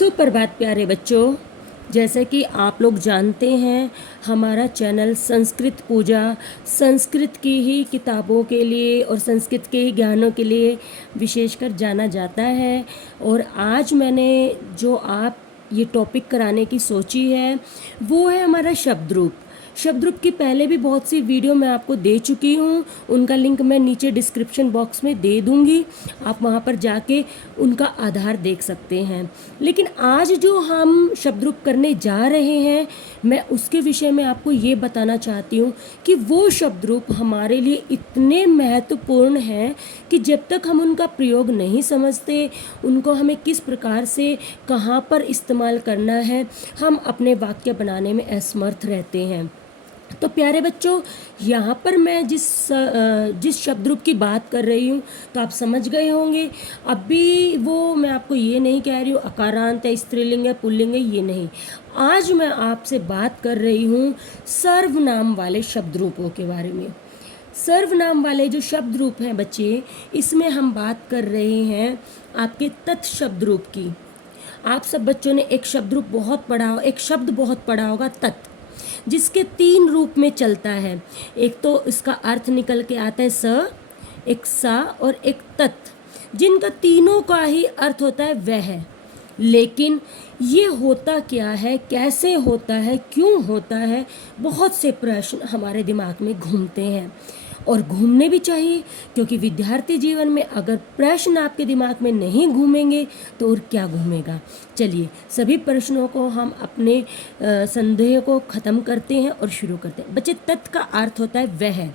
सुप्रभात प्यारे बच्चों। जैसे कि आप लोग जानते हैं, हमारा चैनल संस्कृत पूजा संस्कृत की ही किताबों के लिए और संस्कृत के ही ज्ञानों के लिए विशेषकर जाना जाता है। और आज मैंने जो आप ये टॉपिक कराने की सोची है वो है हमारा शब्द रूप। शब्द रूप की पहले भी बहुत सी वीडियो मैं आपको दे चुकी हूँ, उनका लिंक मैं नीचे डिस्क्रिप्शन बॉक्स में दे दूँगी, आप वहाँ पर जाके उनका आधार देख सकते हैं। लेकिन आज जो हम शब्द रूप करने जा रहे हैं, मैं उसके विषय में आपको ये बताना चाहती हूँ कि वो शब्द रूप हमारे लिए इतने महत्वपूर्ण हैं कि जब तक हम उनका प्रयोग नहीं समझते, उनको हमें किस प्रकार से कहाँ पर इस्तेमाल करना है, हम अपने वाक्य बनाने में असमर्थ रहते हैं। तो प्यारे बच्चों, यहाँ पर मैं जिस शब्द रूप की बात कर रही हूँ तो आप समझ गए होंगे। अभी वो मैं आपको ये नहीं कह रही हूँ अकारांत है, स्त्रीलिंग है, पुल्लिंग है, ये नहीं। आज मैं आपसे बात कर रही हूँ सर्वनाम वाले शब्द रूपों के बारे में। सर्वनाम वाले जो शब्द रूप हैं बच्चे, इसमें हम बात कर रहे हैं आपके तत्शब्द रूप की। आप सब बच्चों ने एक शब्द रूप बहुत पढ़ा, एक शब्द बहुत पढ़ा होगा, तत्, जिसके 3 रूप में चलता है। एक तो इसका अर्थ निकल के आता है स, एक सा और एक तत्, जिनका तीनों का ही अर्थ होता है वह। लेकिन ये होता क्या है, कैसे होता है, क्यों होता है, बहुत से प्रश्न हमारे दिमाग में घूमते हैं और घूमने भी चाहिए, क्योंकि विद्यार्थी जीवन में अगर प्रश्न आपके दिमाग में नहीं घूमेंगे तो और क्या घूमेगा। चलिए सभी प्रश्नों को हम अपने संदेह को ख़त्म करते हैं और शुरू करते हैं। बच्चे, तत् का अर्थ होता है वह।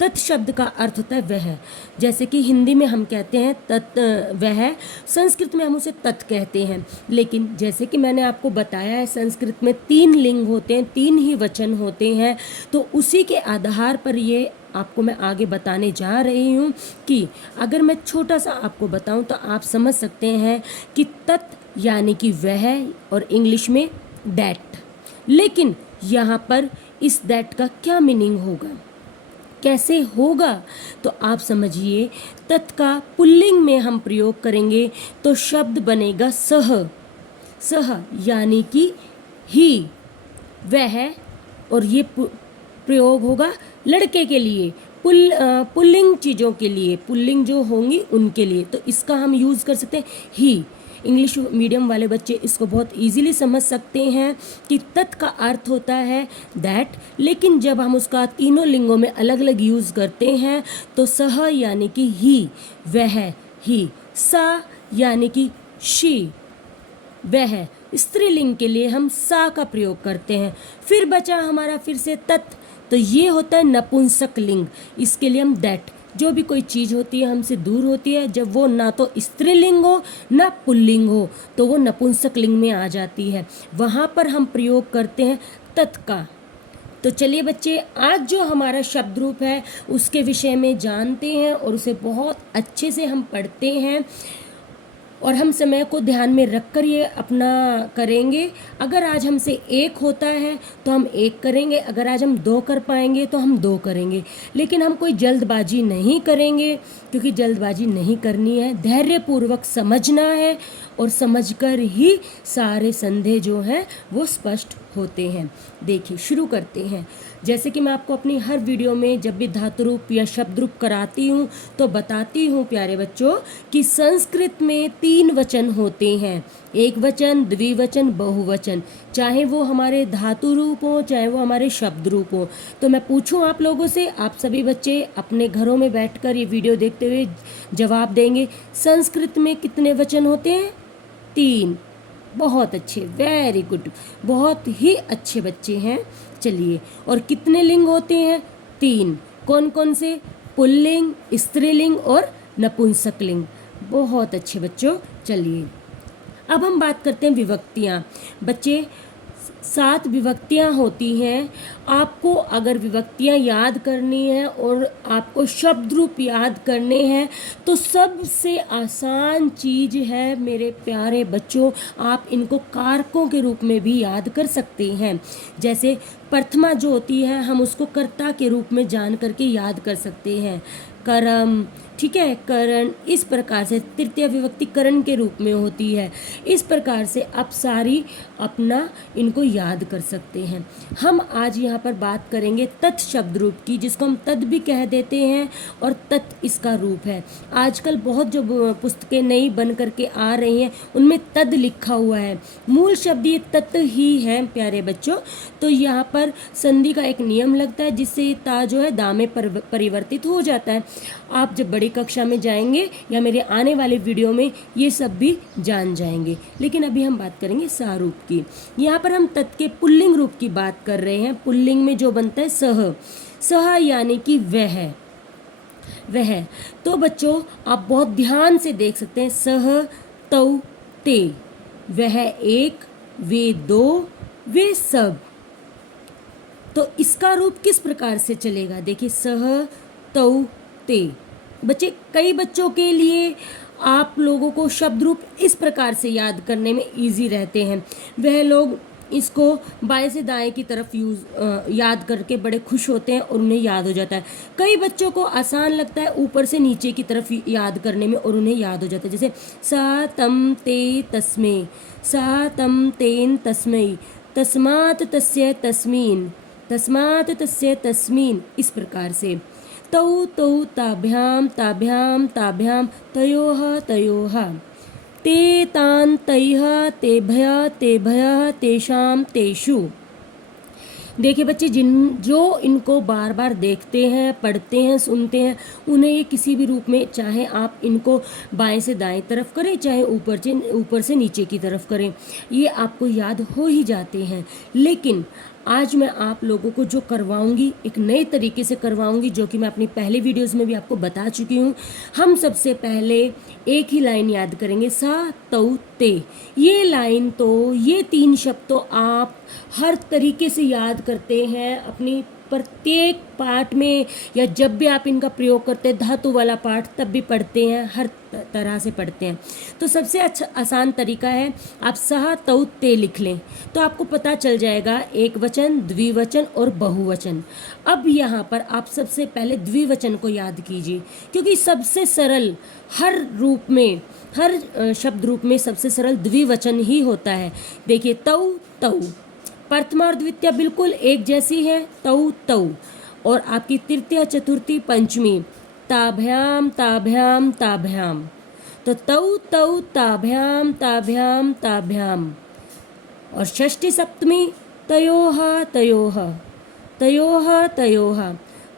तत् शब्द का अर्थ होता है वह। जैसे कि हिंदी में हम कहते हैं तत् वह, संस्कृत में हम उसे तत् कहते हैं। लेकिन जैसे कि मैंने आपको बताया है, संस्कृत में 3 लिंग होते हैं, 3 ही वचन होते हैं। तो उसी के आधार पर ये आपको मैं आगे बताने जा रही हूँ कि अगर मैं छोटा सा आपको बताऊँ तो आप समझ सकते हैं कि तत् यानी कि वह और इंग्लिश में दैट। लेकिन यहाँ पर इस दैट का क्या मीनिंग होगा, कैसे होगा, तो आप समझिए। तत् का पुल्लिंग में हम प्रयोग करेंगे तो शब्द बनेगा सह। सह यानी कि ही, वह, और ये प्रयोग होगा लड़के के लिए, पुल्लिंग चीज़ों के लिए, पुल्लिंग जो होंगी उनके लिए। तो इसका हम यूज़ कर सकते हैं ही। इंग्लिश मीडियम वाले बच्चे इसको बहुत इजीली समझ सकते हैं कि तत् का अर्थ होता है दैट, लेकिन जब हम उसका तीनों लिंगों में अलग अलग यूज़ करते हैं तो सह यानी कि ही, वह, ही, सा यानी कि शी, वह। स्त्रीलिंग के लिए हम सा का प्रयोग करते हैं। फिर बचा हमारा फिर से तत्, तो ये होता है नपुंसक लिंग। इसके लिए हम दैट, जो भी कोई चीज़ होती है हमसे दूर होती है, जब वो ना तो स्त्रीलिंग हो ना पुल्लिंग हो तो वो नपुंसक लिंग में आ जाती है, वहाँ पर हम प्रयोग करते हैं तत् का। तो चलिए बच्चे, आज जो हमारा शब्द रूप है उसके विषय में जानते हैं और उसे बहुत अच्छे से हम पढ़ते हैं और हम समय को ध्यान में रखकर ये अपना करेंगे। अगर आज हमसे 1 होता है तो हम 1 करेंगे, अगर आज हम 2 कर पाएंगे तो हम 2 करेंगे। लेकिन हम कोई जल्दबाजी नहीं करेंगे, क्योंकि जल्दबाजी नहीं करनी है, धैर्यपूर्वक समझना है और समझकर ही सारे संदेह जो हैं वो स्पष्ट होते हैं। देखिए शुरू करते हैं। जैसे कि मैं आपको अपनी हर वीडियो में जब भी धातु रूप या शब्द रूप कराती हूँ तो बताती हूँ प्यारे बच्चों कि संस्कृत में 3 वचन होते हैं, एक वचन, द्विवचन, बहुवचन, चाहे वो हमारे धातु रूप हो चाहे वो हमारे शब्द रूप हो। तो मैं पूछूं आप लोगों से, आप सभी बच्चे अपने घरों में बैठकर ये वीडियो देखते हुए जवाब देंगे, संस्कृत में कितने वचन होते हैं? 3। बहुत अच्छे, वेरी गुड, बहुत ही अच्छे बच्चे हैं। चलिए, और कितने लिंग होते हैं? 3। कौन कौन से? पुल्लिंग, स्त्रीलिंग और नपुंसक लिंग। बहुत अच्छे बच्चों। चलिए अब हम बात करते हैं विभक्तियाँ। बच्चे, 7 विभक्तियाँ होती हैं। आपको अगर विभक्तियाँ याद करनी है और आपको शब्द रूप याद करने हैं तो सबसे आसान चीज़ है मेरे प्यारे बच्चों, आप इनको कारकों के रूप में भी याद कर सकते हैं। जैसे प्रथमा जो होती है हम उसको कर्ता के रूप में जान करके याद कर सकते हैं। करम, ठीक है, करण, इस प्रकार से तृतीय विभक्ति करण के रूप में होती है। इस प्रकार से आप सारी अपना इनको याद कर सकते हैं। हम आज यहाँ पर बात करेंगे तत् शब्द रूप की, जिसको हम तद भी कह देते हैं और तत् इसका रूप है। आजकल बहुत जो पुस्तकें नई बन करके आ रही हैं उनमें तद लिखा हुआ है, मूल शब्द ये तत् ही है प्यारे बच्चों। तो यहाँ पर संधि का एक नियम लगता है जिससे ता जो है दा में परिवर्तित हो जाता है। आप जब बड़ी कक्षा में जाएंगे या मेरे आने वाले वीडियो में ये सब भी जान जाएंगे, लेकिन अभी हम बात करेंगे सा रूप की। यहाँ पर हम तत् के पुल्लिंग रूप की बात कर रहे हैं। पुल्लिंग में जो बनता है सह, सह यानी कि वह। तो बच्चों आप बहुत ध्यान से देख सकते हैं, सह तौ ते, वह एक, वे दो, वे सब। तो इसका रूप किस प्रकार से चलेगा, देखिए सह तौ ते। बच्चे, कई बच्चों के लिए आप लोगों को शब्द रूप इस प्रकार से याद करने में इजी रहते हैं, वह लोग इसको बाएं से दाएं की तरफ याद करके बड़े खुश होते हैं और उन्हें याद हो जाता है। कई बच्चों को आसान लगता है ऊपर से नीचे की तरफ याद करने में और उन्हें याद हो जाता है, जैसे सा तम ते तस्मै, सा तम तेन तस्मै, तस्मात् तस्य तस्मीन, तस्मात् तस्य तस्मीन, इस प्रकार से। तौ तौ ताभ्याम ताभ्याम ताभ्याम, तयोः तयोः, ते तान् तैः तेभ्यः तेभ्यः, तेषां तेषु। देखिए बच्चे, जो इनको बार बार देखते हैं, पढ़ते हैं, सुनते हैं, उन्हें ये किसी भी रूप में, चाहे आप इनको बाएं से दाएं तरफ करें, चाहे ऊपर से नीचे की तरफ करें, ये आपको याद हो ही जाते हैं। लेकिन आज मैं आप लोगों को जो करवाऊंगी एक नए तरीके से करवाऊंगी, जो कि मैं अपनी पहले वीडियोस में भी आपको बता चुकी हूँ। हम सबसे पहले एक ही लाइन याद करेंगे, सा तौ ते। ये लाइन तो, ये 3 शब्द तो आप हर तरीके से याद करते हैं अपनी प्रत्येक पाठ में, या जब भी आप इनका प्रयोग करते हैं, धातु वाला पाठ तब भी पढ़ते हैं, हर तरह से पढ़ते हैं। तो सबसे अच्छा आसान तरीका है, आप सह तौ ते लिख लें तो आपको पता चल जाएगा एक वचन, द्विवचन और बहुवचन। अब यहाँ पर आप सबसे पहले द्विवचन को याद कीजिए, क्योंकि सबसे सरल हर रूप में, हर शब्द रूप में सबसे सरल द्विवचन ही होता है। देखिए तौ तौ, प्रथमा और द्वितीय बिल्कुल एक जैसी है, तौ तौ। और आपकी तृतीय, चतुर्थी, पंचमी, ताभ्याम ताभ्याम ताभ्याम। तो तौ तौ ताभ्याम ताभ्याम ताभ्याम। और षष्ठी, सप्तमी, तयोः तयोः, तयोः तयोः।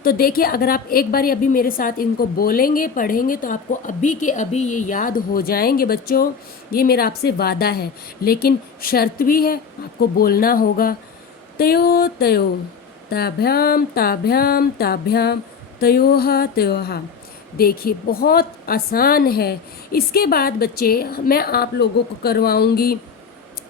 तो देखिए, अगर आप एक बार अभी मेरे साथ इनको बोलेंगे, पढ़ेंगे, तो आपको अभी के अभी ये याद हो जाएंगे बच्चों, ये मेरा आपसे वादा है। लेकिन शर्त भी है, आपको बोलना होगा, तयो तयो, ताभ्याम ताभ्याम ताभ्याम, तयोः तयोः। देखिए बहुत आसान है। इसके बाद बच्चे मैं आप लोगों को करवाऊंगी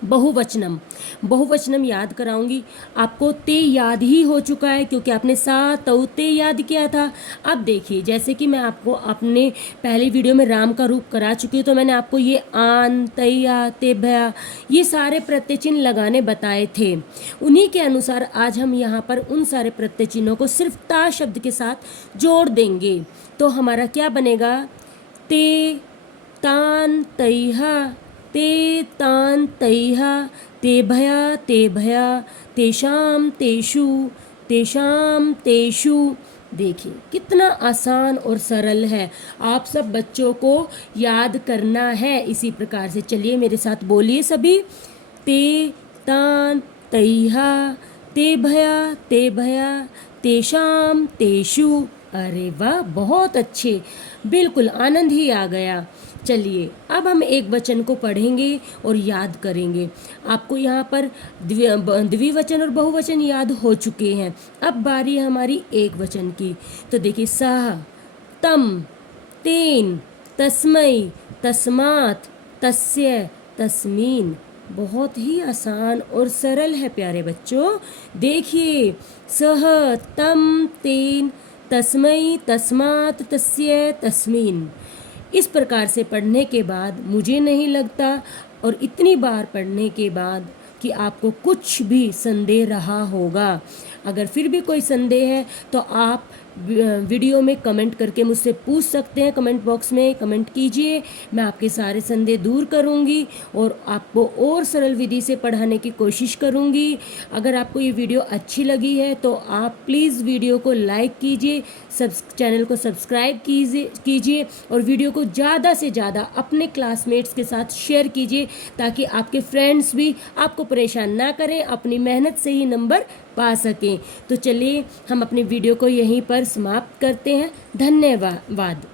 बहुवचनम। बहुवचनम याद कराऊंगी। आपको ते याद ही हो चुका है क्योंकि आपने सा तौ ते याद किया था। अब देखिए, जैसे कि मैं आपको अपने पहले वीडियो में राम का रूप करा चुकी हूँ, तो मैंने आपको ये आन, तैया, तेभ्या, ये सारे प्रत्यय चिन्ह लगाने बताए थे। उन्हीं के अनुसार आज हम यहाँ पर उन सारे प्रत्यय चिन्हों को सिर्फ ता शब्द के साथ जोड़ देंगे। तो हमारा क्या बनेगा, ते तान तैहा, ते तान तैहा, तेभ्या तेभ्या, तेषाम तेषु, तेषाम तेषु। देखिए कितना आसान और सरल है, आप सब बच्चों को याद करना है इसी प्रकार से। चलिए मेरे साथ बोलिए सभी, ते तान तैहा, तेभ्या तेभ्या, तेषाम तेषु। अरे वाह, बहुत अच्छे, बिल्कुल आनंद ही आ गया। चलिए अब हम एक वचन को पढ़ेंगे और याद करेंगे। आपको यहाँ पर द्विवचन और बहुवचन याद हो चुके हैं, अब बारी है हमारी एक वचन की। तो देखिए, सह, तम, तेन, तस्मै, तस्मात्, तस्य, तस्मीन। बहुत ही आसान और सरल है प्यारे बच्चों। देखिए, सह, तम, तेन, तस्मै, तस्मात्, तस्य, तस्मीन। इस प्रकार से पढ़ने के बाद मुझे नहीं लगता, और इतनी बार पढ़ने के बाद, कि आपको कुछ भी संदेह रहा होगा। अगर फिर भी कोई संदेह है तो आप वीडियो में कमेंट करके मुझसे पूछ सकते हैं। कमेंट बॉक्स में कमेंट कीजिए, मैं आपके सारे संदेह दूर करूंगी और आपको और सरल विधि से पढ़ाने की कोशिश करूंगी। अगर आपको ये वीडियो अच्छी लगी है तो आप प्लीज़ वीडियो को लाइक कीजिए, चैनल को सब्सक्राइब कीजिए और वीडियो को ज़्यादा से ज़्यादा अपने क्लासमेट्स के साथ शेयर कीजिए, ताकि आपके फ्रेंड्स भी आपको परेशान ना करें, अपनी मेहनत से ही नंबर पा सकें। तो चलिए हम अपने वीडियो को यहीं पर समाप्त करते हैं। धन्यवाद।